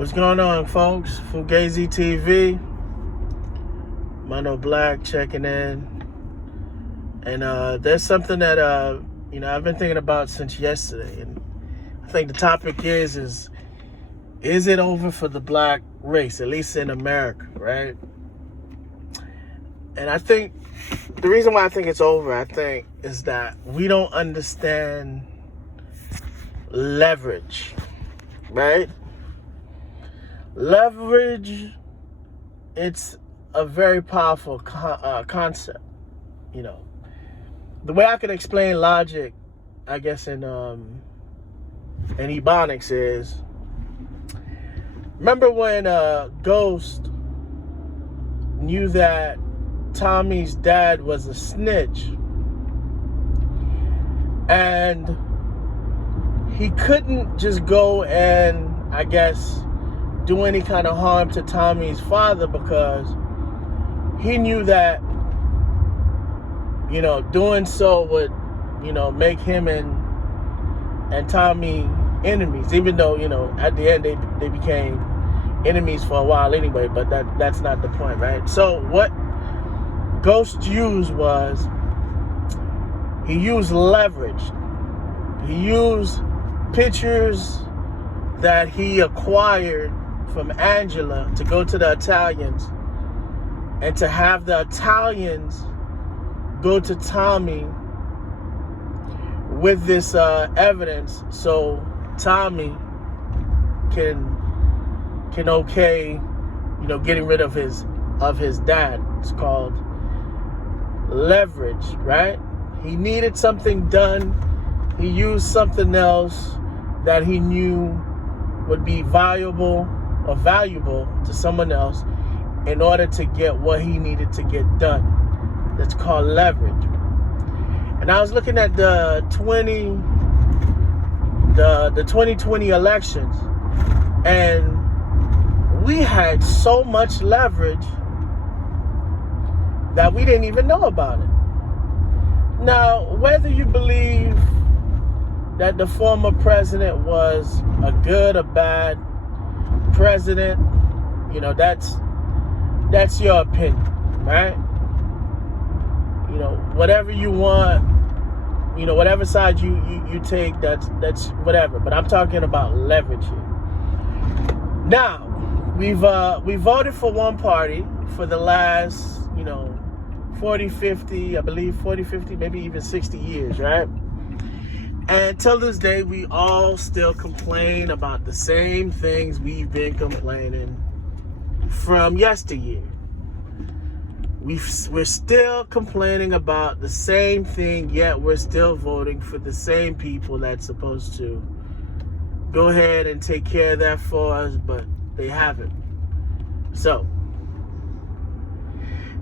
What's going on, folks? Fugazi TV. Mono Black checking in. And there's something that I've been thinking about since yesterday. And I think the topic is it over for the black race, at least in America, right? And I think the reason why I think it's over, is that we don't understand leverage, right? Leverage, it's a very powerful concept. The way I can explain logic, I guess, in Ebonics is, remember when Ghost knew that Tommy's dad was a snitch, and he couldn't just go and, I guess, do any kind of harm to Tommy's father because he knew that, doing so would, make him and Tommy enemies, even though, at the end they became enemies for a while anyway, but that's not the point, right? So what Ghost used was, he used leverage. He used pictures that he acquired from Angela to go to the Italians and to have the Italians go to Tommy with this evidence so Tommy can okay, getting rid of his dad. It's called leverage, right? He needed something done. He used something else that he knew would be valuable to someone else in order to get what he needed to get done. That's called leverage. And I was looking at the 2020 elections, and we had so much leverage that we didn't even know about it. Now, whether you believe that the former president was a good or bad president, that's your opinion, right? Whatever you want, whatever side you take, that's whatever. But I'm talking about leverage here. Now, we voted for one party for the last, 40, 50, I believe 40, 50, maybe even 60 years, right? And till this day, we all still complain about the same things we've been complaining from yesteryear. We're still complaining about the same thing, yet we're still voting for the same people that's supposed to go ahead and take care of that for us, but they haven't. So,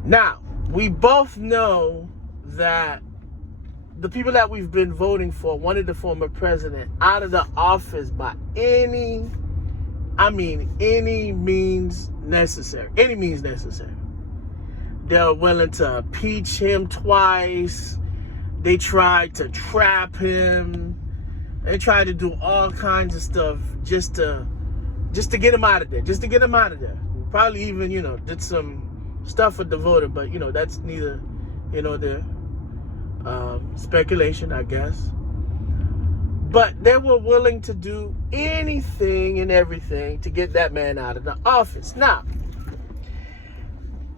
now, we both know that the people that we've been voting for wanted the former president out of the office by any means necessary. Any means necessary. They're willing to impeach him twice. They tried to trap him. They tried to do all kinds of stuff just to get him out of there. Probably even, did some stuff with the voter, but that's neither, the speculation, I guess. But they were willing to do anything and everything to get that man out of the office. Now,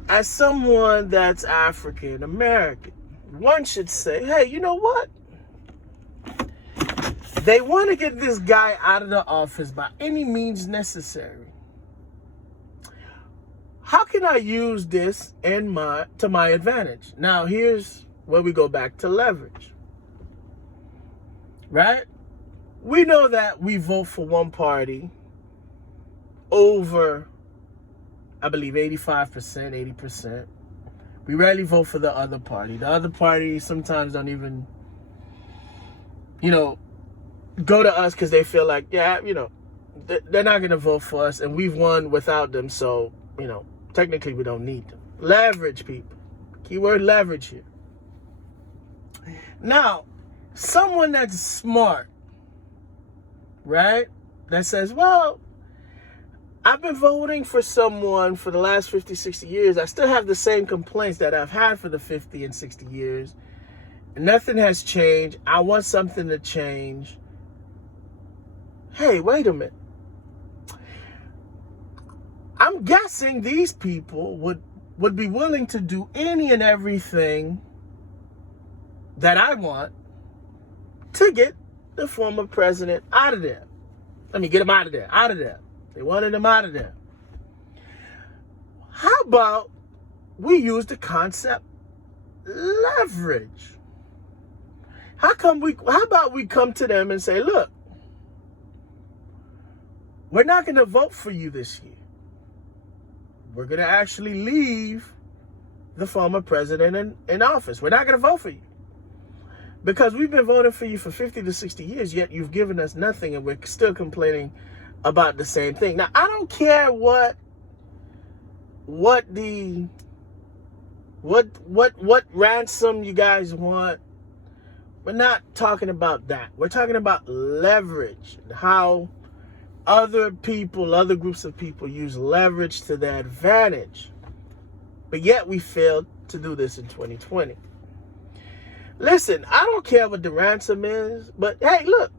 as someone that's African American, one should say, hey, you know what? They want to get this guy out of the office by any means necessary. How can I use this to my advantage? Now, here's where we go back to leverage, right? We know that we vote for one party over, I believe, 85%, 80%. We rarely vote for the other party. The other party sometimes don't even, go to us because they feel like, they're not going to vote for us, and we've won without them, so, technically we don't need them. Leverage, people. Keyword leverage here. Now, someone that's smart, right, that says, well, I've been voting for someone for the last 50, 60 years. I still have the same complaints that I've had for the 50 and 60 years. Nothing has changed. I want something to change. Hey, wait a minute. I'm guessing these people would be willing to do any and everything that I want to get the former president out of there. Let me get him out of there, out of there. They wanted him out of there. How about we use the concept leverage? How about we come to them and say, look, we're not going to vote for you this year. We're going to actually leave the former president in office. We're not going to vote for you. Because we've been voting for you for 50 to 60 years, yet you've given us nothing and we're still complaining about the same thing. Now, I don't care what ransom you guys want. We're not talking about that. We're talking about leverage, how other people, other groups of people use leverage to their advantage. But yet we failed to do this in 2020. Listen, I don't care what the ransom is, but hey, look,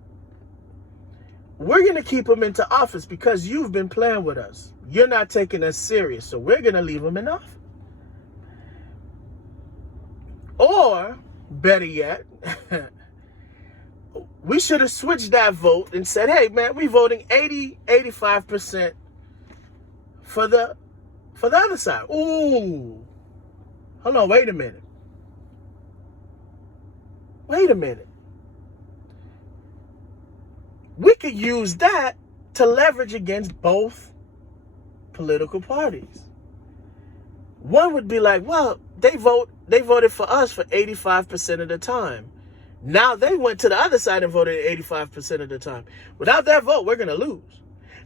we're going to keep them into office because you've been playing with us. You're not taking us serious, so we're going to leave them in office. Or, better yet, we should have switched that vote and said, hey, man, we're voting 85% for the other side. Ooh, hold on, wait a minute. Wait a minute. We could use that to leverage against both political parties. One would be like, well, they voted for us for 85% of the time. Now they went to the other side and voted 85% of the time. Without that vote, we're going to lose.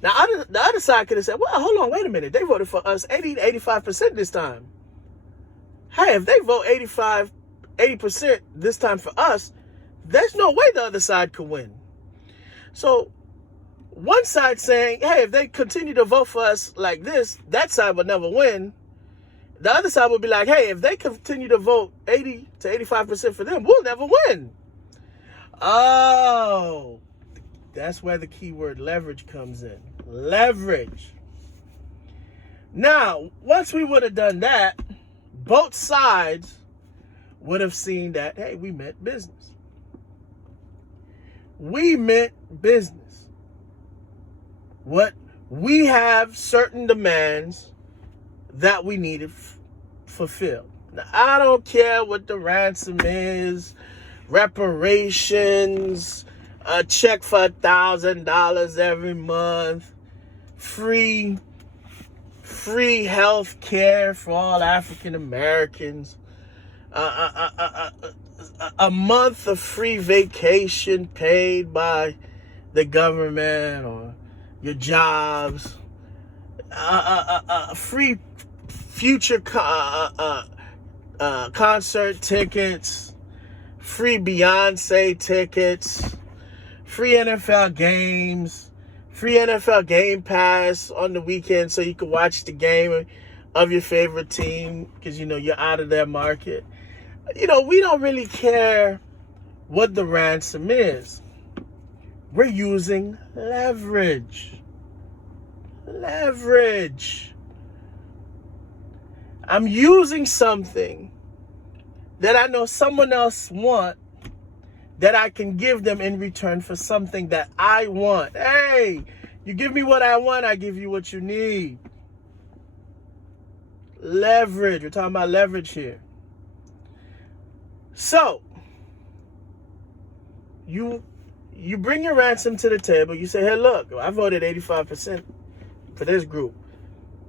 Now, the other side could have said, well, hold on, wait a minute. They voted for us 80 to 85% this time. Hey, if they vote 80% this time for us, there's no way the other side could win. So one side saying, hey, if they continue to vote for us like this, that side would never win. The other side would be like, hey, if they continue to vote 80 to 85% for them, we'll never win. Oh, that's where the keyword leverage comes in. Leverage. Now, once we would have done that, both sides would have seen that, hey, we meant business. We meant business. What we have certain demands that we needed fulfilled. Now, I don't care what the ransom is, reparations, a check for $1,000 every month, free health care for all African Americans, a month of free vacation paid by the government or your jobs, free future concert tickets, free Beyonce tickets, free NFL games, free NFL Game Pass on the weekend so you can watch the game of your favorite team because, you know, you're out of their market. You know, we don't really care what the ransom is. We're using leverage. Leverage. I'm using something that I know someone else wants that I can give them in return for something that I want. Hey, you give me what I want, I give you what you need. Leverage. We're talking about leverage here. So, you bring your ransom to the table. You say, hey, look, I voted 85% for this group.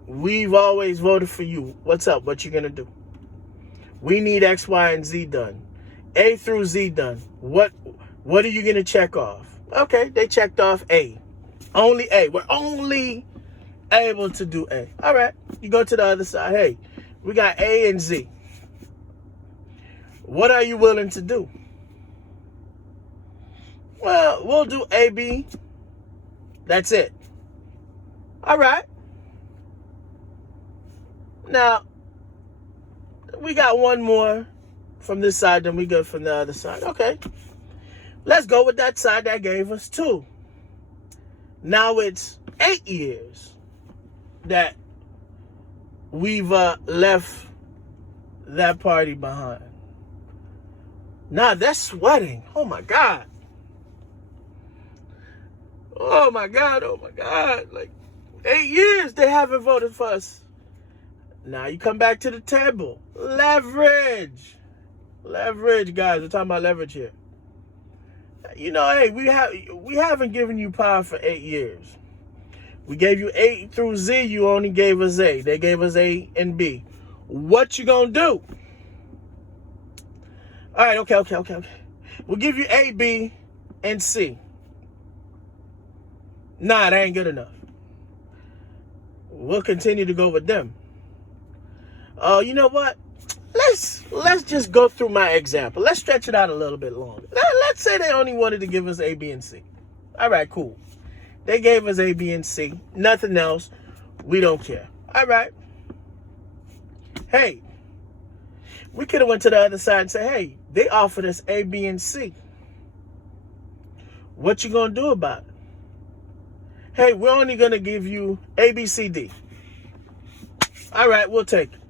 We've always voted for you. What's up? What you going to do? We need X, Y, and Z done. A through Z done. What are you going to check off? Okay, they checked off A. Only A. We're only able to do A. All right, you go to the other side. Hey, we got A and Z. What are you willing to do? Well, we'll do A, B. That's it. All right. Now, we got one more from this side than we got from the other side. Okay. Let's go with that side that gave us 2. Now it's 8 years that we've left that party behind. Now they're sweating. Oh my God. Oh my God. Oh my God. Like 8 years they haven't voted for us. Now you come back to the table. Leverage. Leverage, guys. We're talking about leverage here. You know, hey, we haven't given you power for 8 years. We gave you A through Z. You only gave us A. They gave us A and B. What you gonna do? All right, okay. We'll give you A, B, and C. Nah, that ain't good enough. We'll continue to go with them. You know what? Let's just go through my example. Let's stretch it out a little bit longer. Let's say they only wanted to give us A, B, and C. All right, cool. They gave us A, B, and C. Nothing else. We don't care. All right. Hey, we could have went to the other side and said, hey, they offered us A, B, and C. What you gonna do about it? Hey, we're only gonna give you A, B, C, D. All right, we'll take it.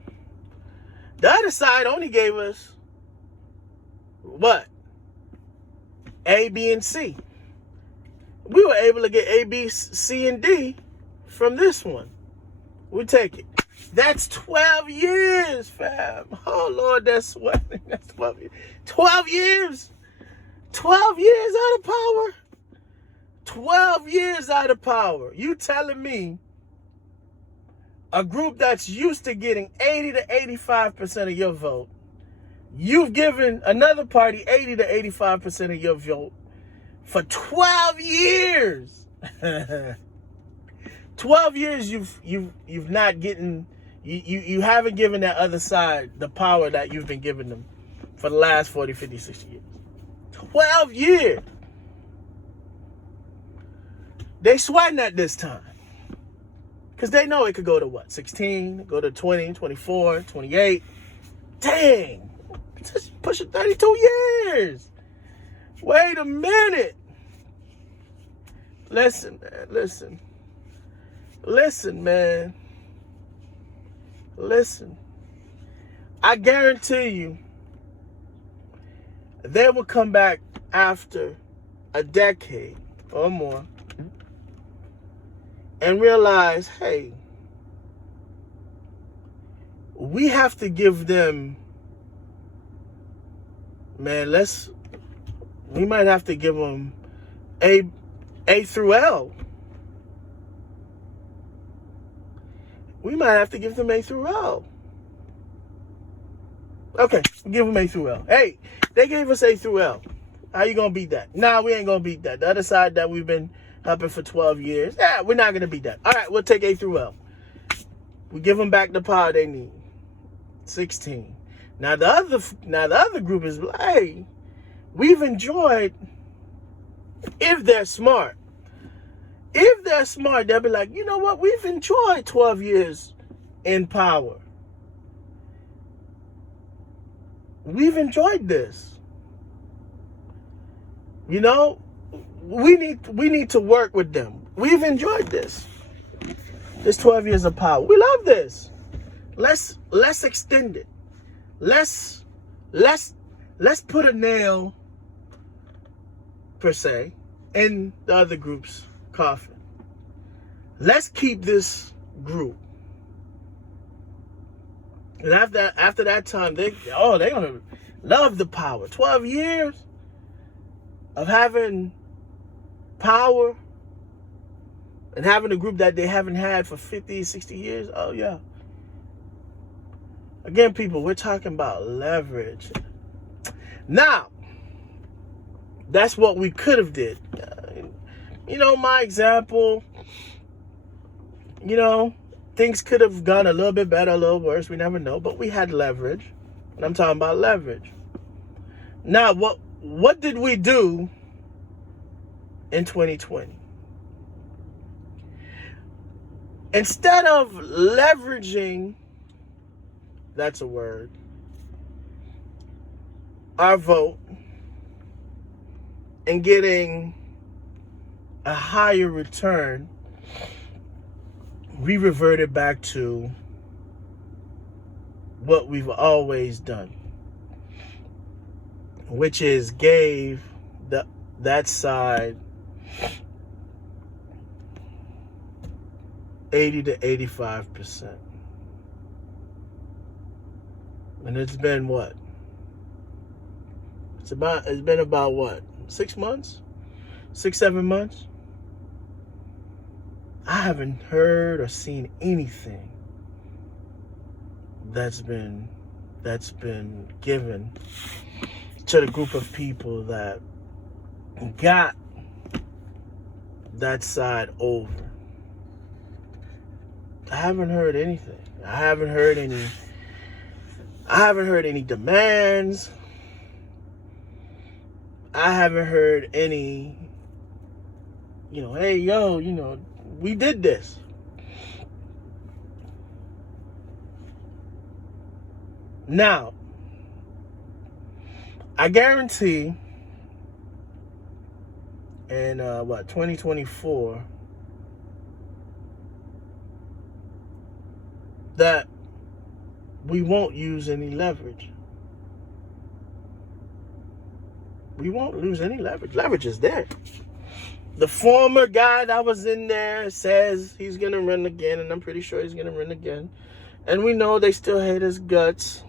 The other side only gave us what? A, B, and C. We were able to get A, B, C, and D from this one. We'll take it. That's 12 years, fam. Oh, Lord, that's sweating. That's 12 years. 12 years. 12 years out of power. 12 years out of power. You telling me a group that's used to getting 80 to 85% of your vote, you've given another party 80 to 85% of your vote for 12 years. 12 years you've not getting, you haven't given that other side the power that you've been giving them for the last 40, 50, 60 years. 12 years. They sweating at this time. Because they know it could go to what? 16, go to 20, 24, 28. Dang. Just pushing 32 years. Wait a minute. Listen, man. Listen. Listen, man. Listen. I guarantee you, they will come back after a decade or more and realize, hey, we have to give them, man, we might have to give them A through L. We might have to give them A through L. Okay, give them A through L. Hey, they gave us A through L. How you gonna beat that? Nah, we ain't gonna beat that. The other side that we've been helping for 12 years, yeah, we're not gonna beat that. All right, we'll take A through L. We give them back the power they need. 16. Now the other group is like, hey, we've enjoyed. If they're smart, they'll be like, you know what? We've enjoyed 12 years in power. We've enjoyed this. You know, we need to work with them. We've enjoyed this. This 12 years of power. We love this. Let's extend it. Let's put a nail, per se, in the other group's coffin. Let's keep this group. And after that time, they're gonna love the power. 12 years of having power and having a group that they haven't had for 50, 60 years. Oh yeah. Again, people, we're talking about leverage. Now, that's what we could have did. You know, my example, you know, things could have gone a little bit better, a little worse. We never know, but we had leverage. And I'm talking about leverage. Now, what did we do in 2020? Instead of leveraging that's a word, our vote and getting a higher return, we reverted back to what we've always done, which is gave that side 80 to 85%. And it's been what? It's been about what? 6 months? 6, 7 months? I haven't heard or seen anything that's been given to the group of people that got that side over. I haven't heard anything. I haven't heard any demands. I haven't heard any, hey, yo, we did this. Now, I guarantee in 2024 that we won't use any leverage. We won't lose any leverage. Leverage is there. The former guy that was in there says he's going to run again, and I'm pretty sure he's going to run again. And we know they still hate his guts.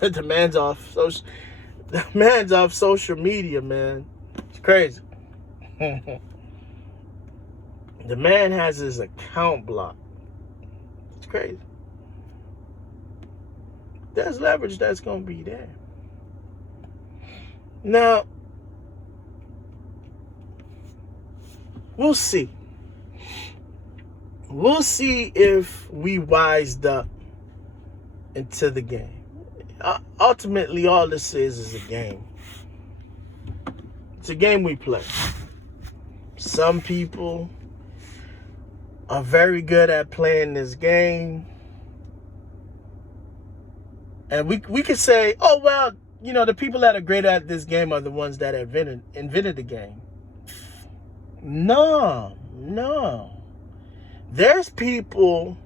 The man's off social media, man. It's crazy. The man has his account blocked. It's crazy. There's leverage that's going to be there. Now, we'll see. We'll see if we wised up into the game. Ultimately, all this is a game. It's a game we play. Some people are very good at playing this game. And we could say, oh, well, the people that are great at this game are the ones that invented the game. No. There's people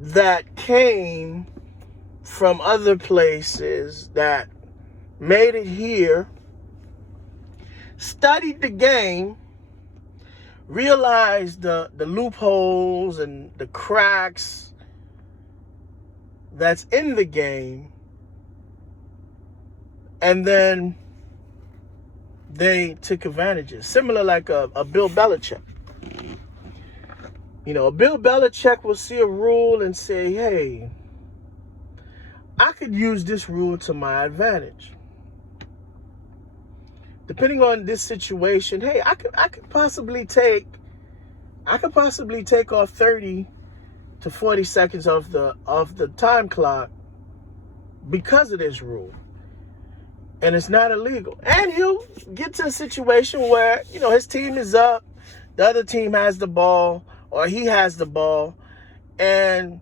that came from other places that made it here, studied the game, realized the loopholes and the cracks that's in the game, and then they took advantages. Similar like a Bill Belichick. Bill Belichick will see a rule and say, hey, I could use this rule to my advantage. Depending on this situation, hey, I could possibly take off 30 to 40 seconds of the time clock because of this rule. And it's not illegal. And he'll get to a situation where, his team is up, the other team has the ball, or he has the ball, and,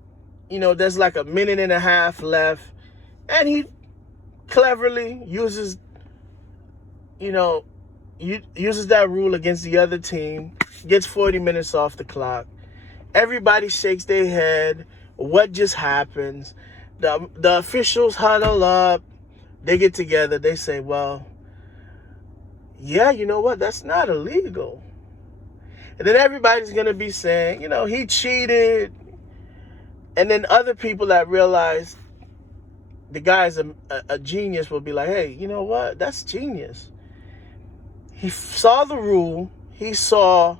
there's like a minute and a half left, and he cleverly uses that rule against the other team, gets 40 minutes off the clock. Everybody shakes their head. What just happens? The officials huddle up. They get together. They say, well, yeah, you know what? That's not illegal. And then everybody's going to be saying, he cheated. And then other people that realize the guy's a genius will be like, hey, you know what? That's genius. He saw the rule. He saw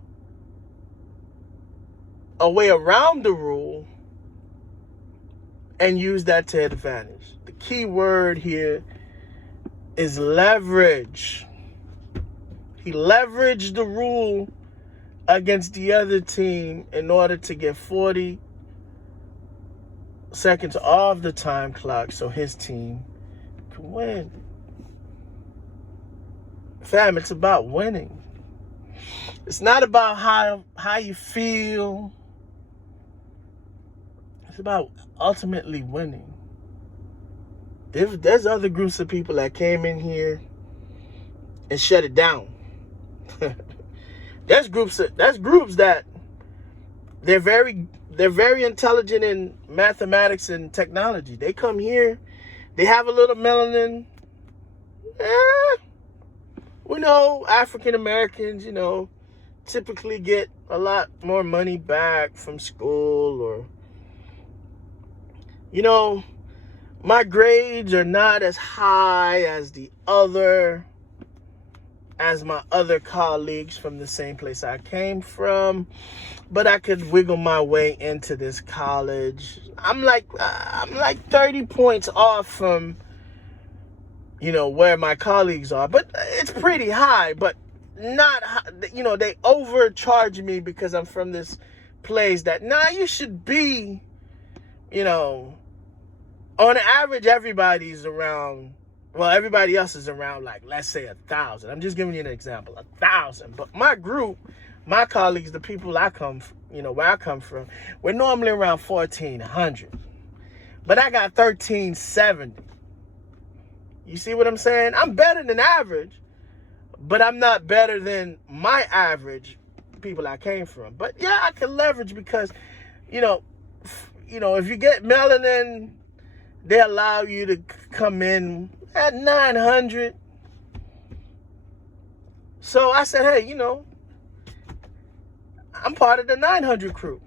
a way around the rule and used that to advantage. The key word here is leverage. He leveraged the rule against the other team in order to get 40 seconds off the time clock so his team could win. Fam, it's about winning. It's not about how you feel. It's about ultimately winning. There's other groups of people that came in here and shut it down. There's groups that they're very intelligent in mathematics and technology. They come here, they have a little melanin. We know African Americans, typically get a lot more money back from school, or my grades are not as high as my other colleagues from the same place I came from, but I could wiggle my way into this college. I'm like 30 points off from where my colleagues are, but it's pretty high, but not high. They overcharge me because I'm from this place that you should be, on average, everybody else is around, like, let's say 1,000. I'm just giving you an example, 1,000. But my group, my colleagues, the people where I come from, we're normally around 1,400. But I got 1,370. You see what I'm saying? I'm better than average, but I'm not better than my average people I came from. But yeah, I can leverage because, if you get melanin, they allow you to come in at 900. So I said, hey, I'm part of the 900 crew.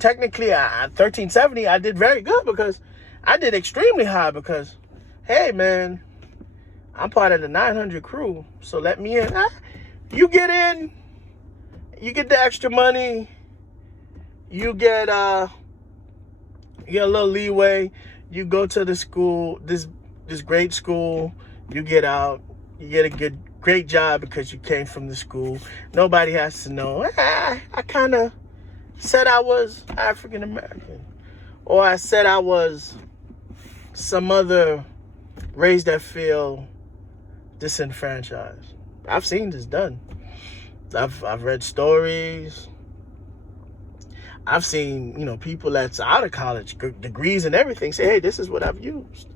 Technically, at 1370, I did very good because I did extremely high because, hey, man, I'm part of the 900 crew. So let me in. You get in, you get the extra money, you get a little leeway. You go to the school, this great school. You get out, you get a great job because you came from the school. Nobody has to know. I kind of said I was African American, or I said I was some other race that feel disenfranchised. I've seen this done. I've read stories. I've seen, people that's out of college, degrees and everything, say, hey, this is what I've used.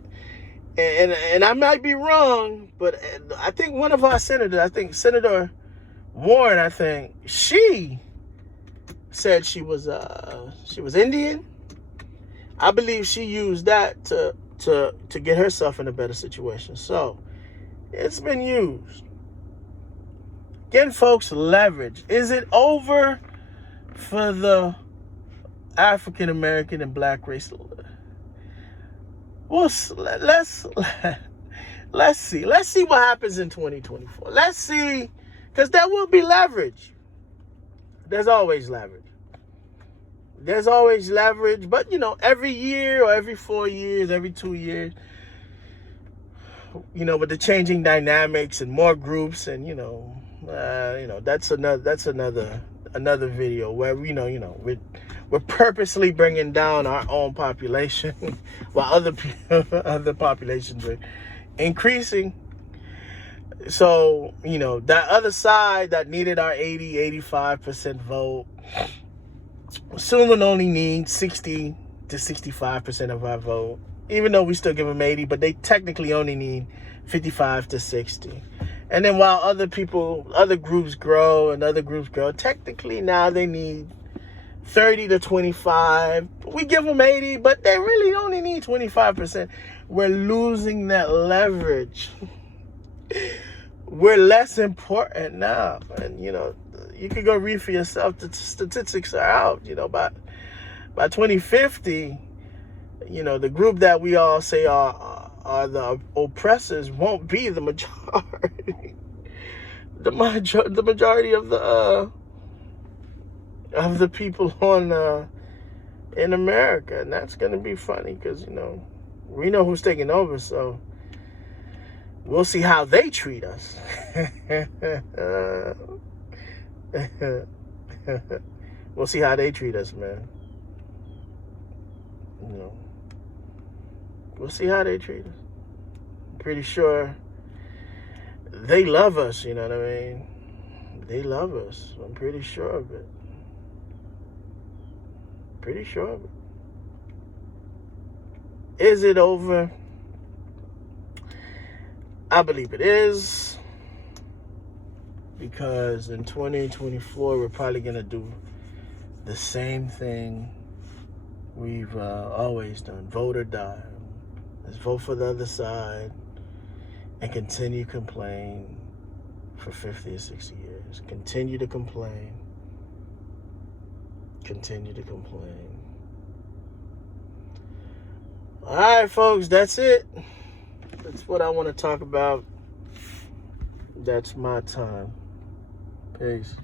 And I might be wrong, but I think one of our senators, Senator Warren, she said she was Indian. I believe she used that to get herself in a better situation. So it's been used. Again, folks, leverage. Is it over for the African American and black race? Well, let's see. Let's see what happens in 2024. Let's see, because there will be leverage. There's always leverage. But every year or every 4 years, every 2 years, with the changing dynamics and more groups, and that's another video where we're purposely bringing down our own population while other populations are increasing. So, that other side that needed our 85% vote soon will only need 60 to 65% of our vote, even though we still give them 80, but they technically only need 55 to 60. And then while other groups grow, technically now they need 30 to 25. We give them 80, but they really only need 25%. We're losing that leverage. We're less important now. And, you can go read for yourself. The statistics are out. By 2050, the group that we all say are the oppressors won't be the majority. The majority of the people in America, and that's gonna be funny because we know who's taking over, so we'll see how they treat us. We'll see how they treat us, man. We'll see how they treat us. I'm pretty sure they love us, you know what I mean? They love us. I'm pretty sure of it. Pretty sure of it. Is it over? I believe it is. Because in 2024, we're probably going to do the same thing we've always done. Vote or die. Let's vote for the other side and continue to complain for 50 or 60 years. Continue to complain. Continue to complain. All right, folks, that's it. That's what I want to talk about. That's my time. Peace.